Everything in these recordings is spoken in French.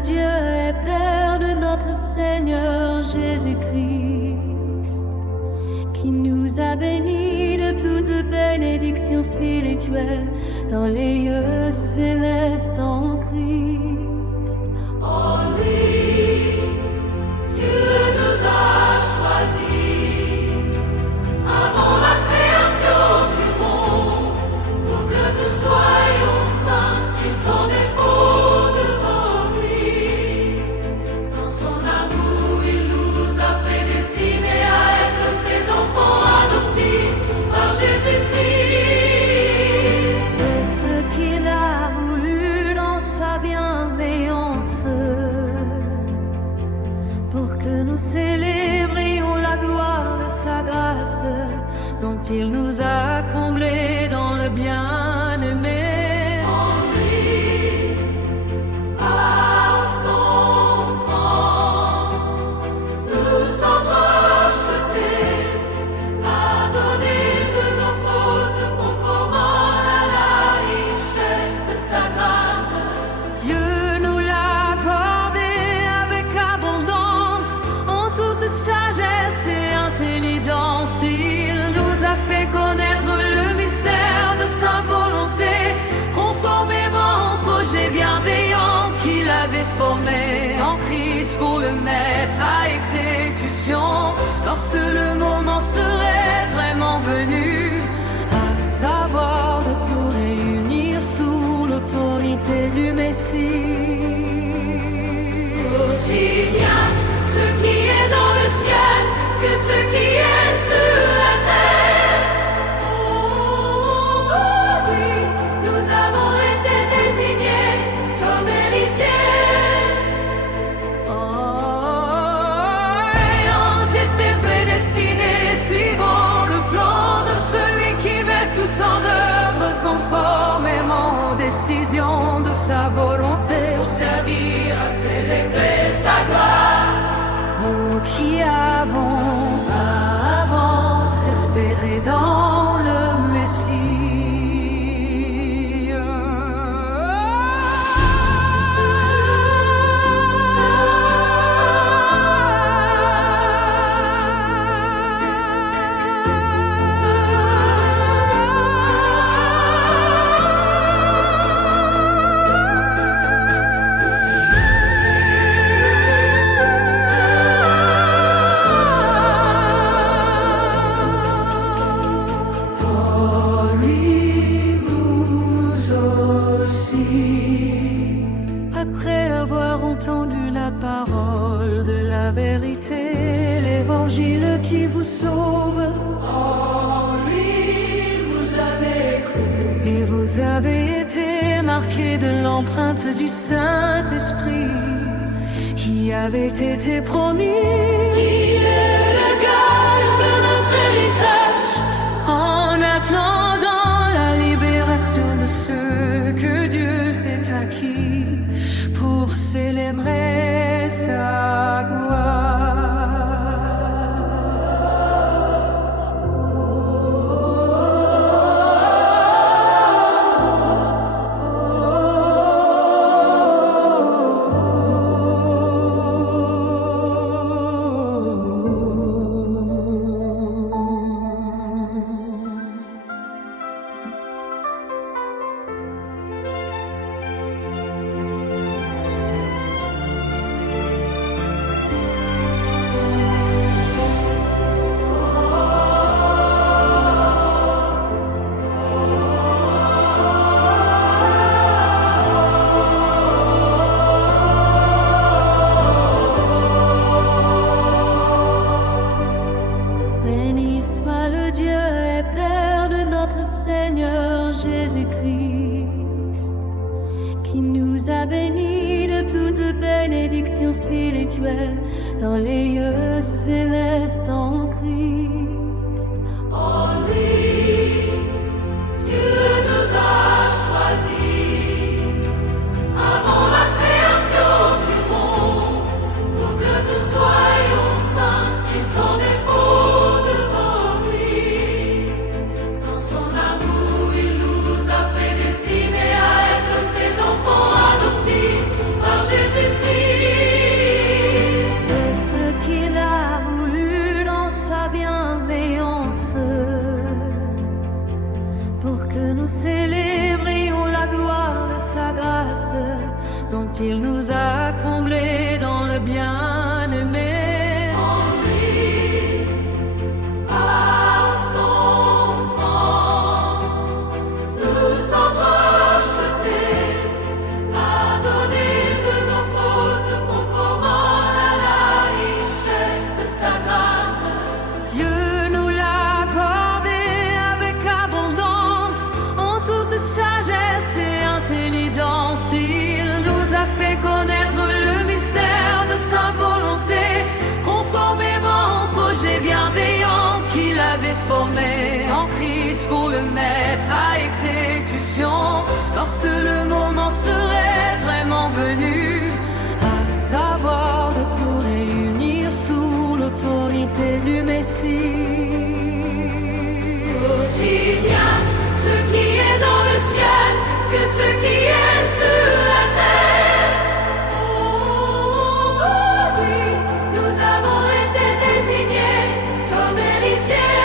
le Dieu et Père de notre Seigneur Jésus-Christ, qui nous a bénis de toute bénédiction spirituelle dans les lieux célestes en Christ. En lui, Dieu nous a choisis avant la création du monde pour que nous soyons saints et sans défaut devant lui. Dans son amour, il nous a prédestinés à être ses enfants adoptifs par Jésus-Christ. C'est ce qu'il a voulu dans sa bienveillance, pour que nous célébrions la gloire de sa grâce, dont il nous a comblés dans le bien-aimé. En lui, par son sang, nous sommes rachetés, pardonnés de nos fautes, conformément à la richesse de sa grâce. Dieu nous l'a accordé avec abondance, en toute sagesse et intelligence. Il nous a fait connaître le mystère de sa volonté, conformément au projet bienveillant qu'il avait formé en Christ pour le mettre à exécution lorsque le moment serait vraiment venu, à savoir de tout réunir sous l'autorité du Messie. Aussi bien ce qui est dans le ciel que ce qui est sur la terre. Oh, oui, nous avons été désignés comme héritiers. Ayant été prédestinés suivant le plan de celui qui met tout en œuvre conformément aux décisions de sa volonté, Pour servir à célébrer sa gloire. nous qui avons par avance espéré dans le Messie. En lui, vous aussi. Après avoir entendu la parole de la vérité, l'évangile qui vous sauve, En lui, vous avez cru. et vous avez été marqués de l'empreinte du Saint-Esprit qui avait été promis. Il est le gage de notre héritage. En attendant la libération de ceux que Dieu s'est acquis pour célébrer sa Béni soit le Dieu et Père de notre Seigneur Jésus-Christ, qui nous a bénis de toute bénédiction spirituelle dans les lieux célestes en Christ. En lui, Dieu nous a choisis avant la création du monde pour que nous soyons saints et sans défaut devant lui. Dans son amour, il nous a prédestinés à être ses enfants adoptifs par Jésus-Christ. a comblés dans le bien-aimé. En lui, par son sang, nous sommes rachetés, pardonnés de nos fautes, conformant à la richesse de sa grâce. Dieu nous l'a accordé avec abondance, en toute sagesse et intelligence. Il nous a fait connaître le mystère de sa volonté, conformément au projet bienveillant qu'il avait formé en Christ pour le mettre à exécution lorsque le moment serait vraiment venu, à savoir de tout réunir sous l'autorité du Messie. Aussi bien ce qui est dans le ciel que ce qui est sur la terre. Oh, oui, nous avons été désignés comme héritiers.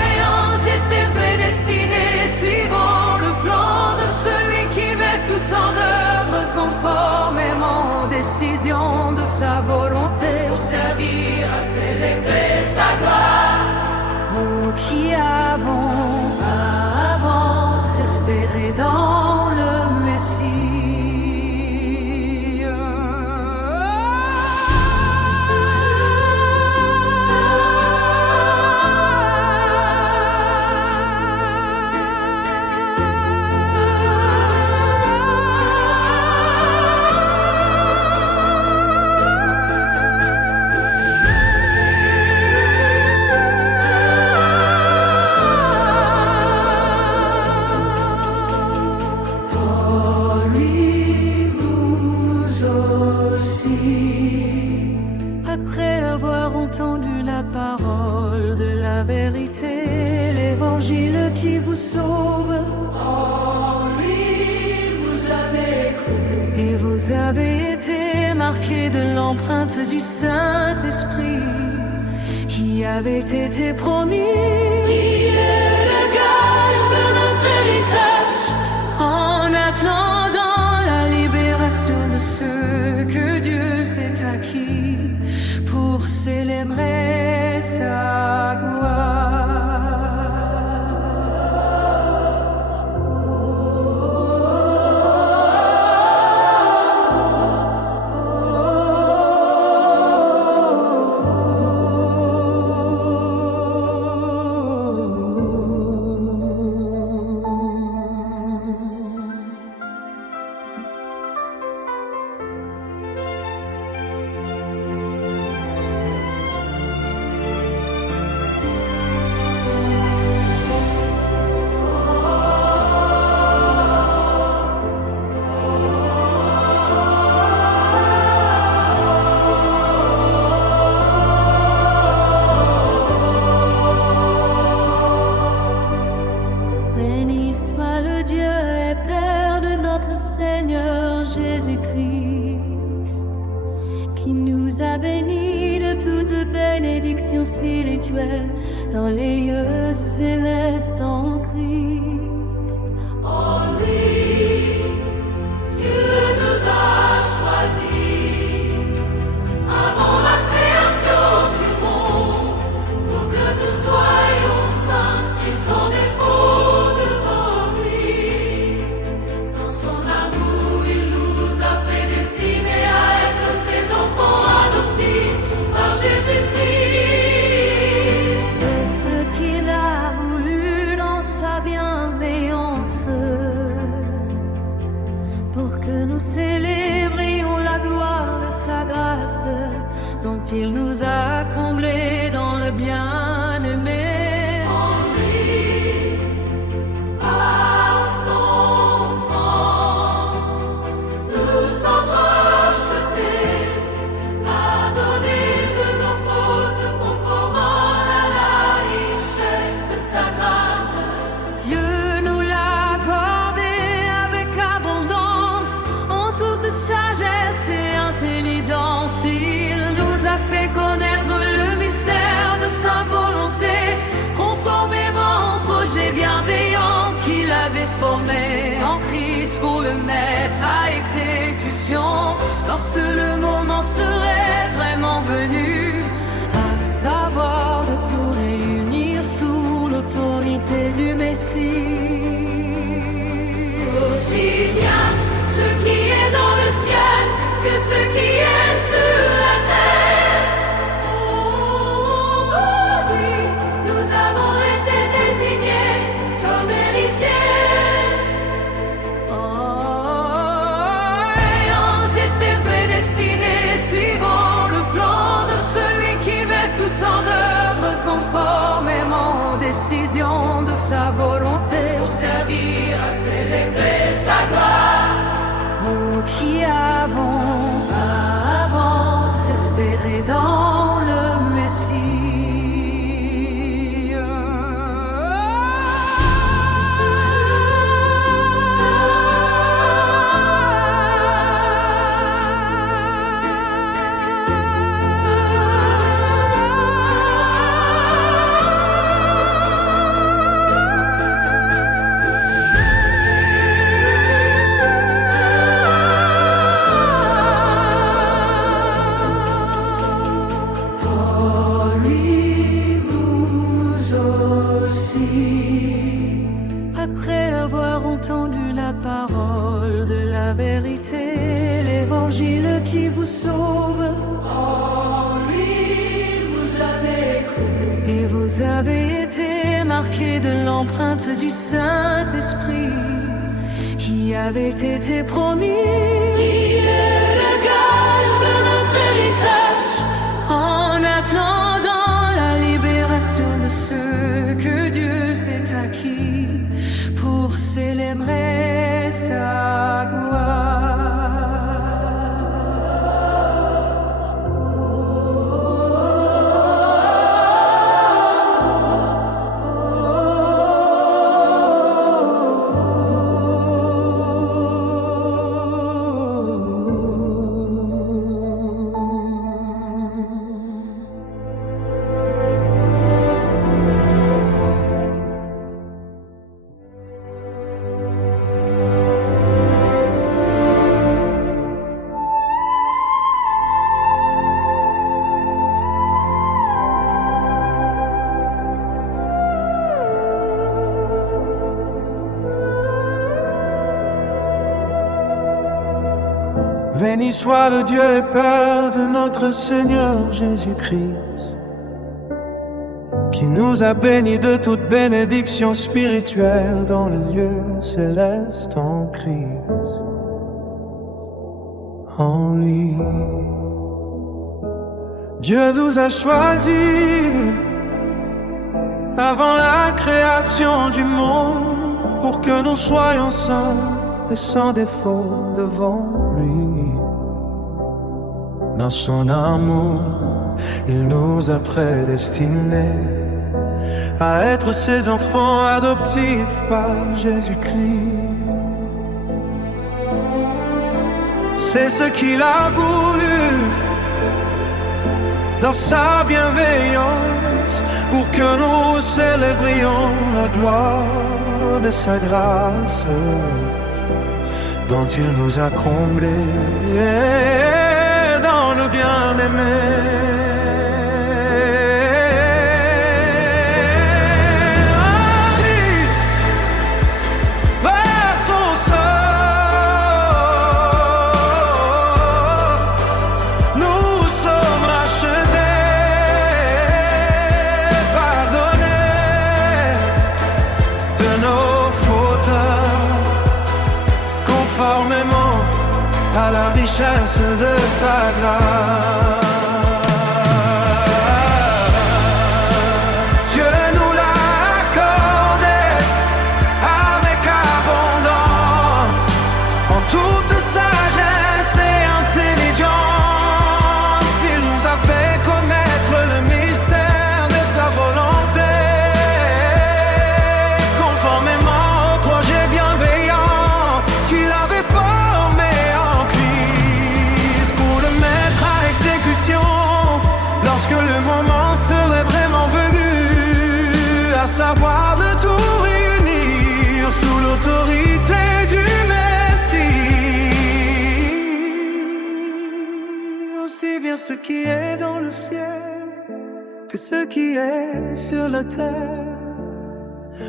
Ayant été prédestinés, suivant le plan de celui qui met tout en œuvre conformément aux décisions de sa volonté, Pour servir à célébrer sa gloire. nous qui avons par avance espéré dans le Messie. En lui, vous aussi. Après avoir entendu la parole de la vérité, l'évangile qui vous sauve, En lui, vous avez cru. et vous avez été marqués de l'empreinte du Saint-Esprit qui avait été promis. Il est le gage de notre héritage. En attendant la libération de ceux que Dieu s'est acquis pour célébrer sa gloire. Béni soit le Dieu et Père de notre Seigneur Jésus-Christ, qui nous a bénis de toute bénédiction spirituelle dans les lieux célestes en Christ. En lui, Dieu nous a choisis avant la création du monde pour que nous soyons saints et sans défaut devant lui. Dans son amour, il nous a prédestinés à être ses enfants adoptifs par Jésus-Christ. C'est ce qu'il a voulu dans sa bienveillance, pour que nous célébrions la gloire de sa grâce, dont il nous a comblés dans le bien-aimé. En lui, par son sang, nous sommes rachetés, pardonnés de nos fautes, conformant à la richesse de sa grâce. Dieu nous l'a accordé avec abondance, en toute sagesse et intelligence. Il nous a fait connaître le mystère de sa volonté, le mettre à exécution lorsque le moment serait vraiment venu, à savoir de tout réunir sous l'autorité du Messie. Aussi bien ce qui est dans le ciel que ce qui est sur la terre. Oh, oui, nous avons été désignés comme héritiers. Ayant été prédestinés, suivant le plan de celui qui met tout en œuvre conformément aux décisions de sa volonté, Pour servir à célébrer sa gloire. nous qui avons par avance espéré dans le Messie. Après avoir entendu la parole de la vérité, l'évangile qui vous sauve, En lui vous avez cru. et vous avez été marqués de l'empreinte du Saint-Esprit qui avait été promis. Il est le gage de notre héritage. En attendant la libération de ceux que Dieu s'est acquis pour célébrer sa gloire. Béni soit le Dieu et Père de notre Seigneur Jésus-Christ, qui nous a bénis de toute bénédiction spirituelle dans les lieux célestes en Christ. En lui, Dieu nous a choisis avant la création du monde pour que nous soyons saints et sans défaut devant lui. Dans son amour, il nous a prédestinés à être ses enfants adoptifs par Jésus-Christ. C'est ce qu'il a voulu dans sa bienveillance pour que nous célébrions la gloire de sa grâce dont il nous a comblés dans le bien-aimé. À la richesse de sa grâce, Dieu nous l'a accordé avec abondance, en toute sagesse et intelligence. Il nous a fait connaître le mystère de sa volonté, conformément au projet bienveillant qu'il avait formé lorsque le moment serait vraiment venu, à savoir de tout réunir sous l'autorité du Messie. ce qui est dans le ciel que ce qui est sur la terre.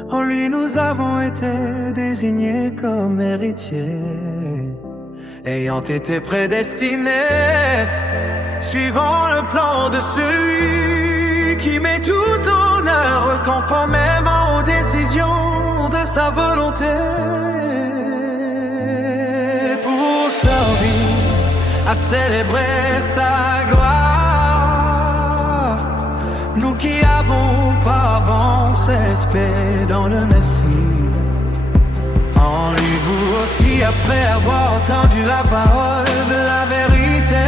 En lui nous avons été désignés comme héritiers, ayant été prédestinés, suivant le plan de celui qui met tout honneur, campant même aux décisions de sa volonté, pour servir à célébrer sa gloire. Nous qui avons par avance espéré dans le Messie, en lui vous aussi, après avoir entendu la parole de la vérité,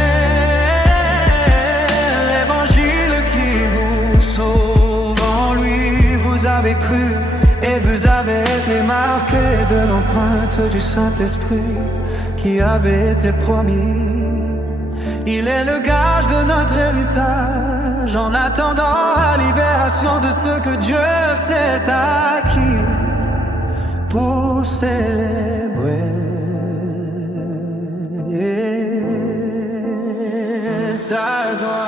l'évangile qui vous sauve, en lui vous avez cru et vous avez été marqués de l'empreinte du Saint-Esprit qui avait été promis. Il est le gage de notre héritage en attendant la libération de ce que Dieu s'est acquis pour célébrer sa gloire.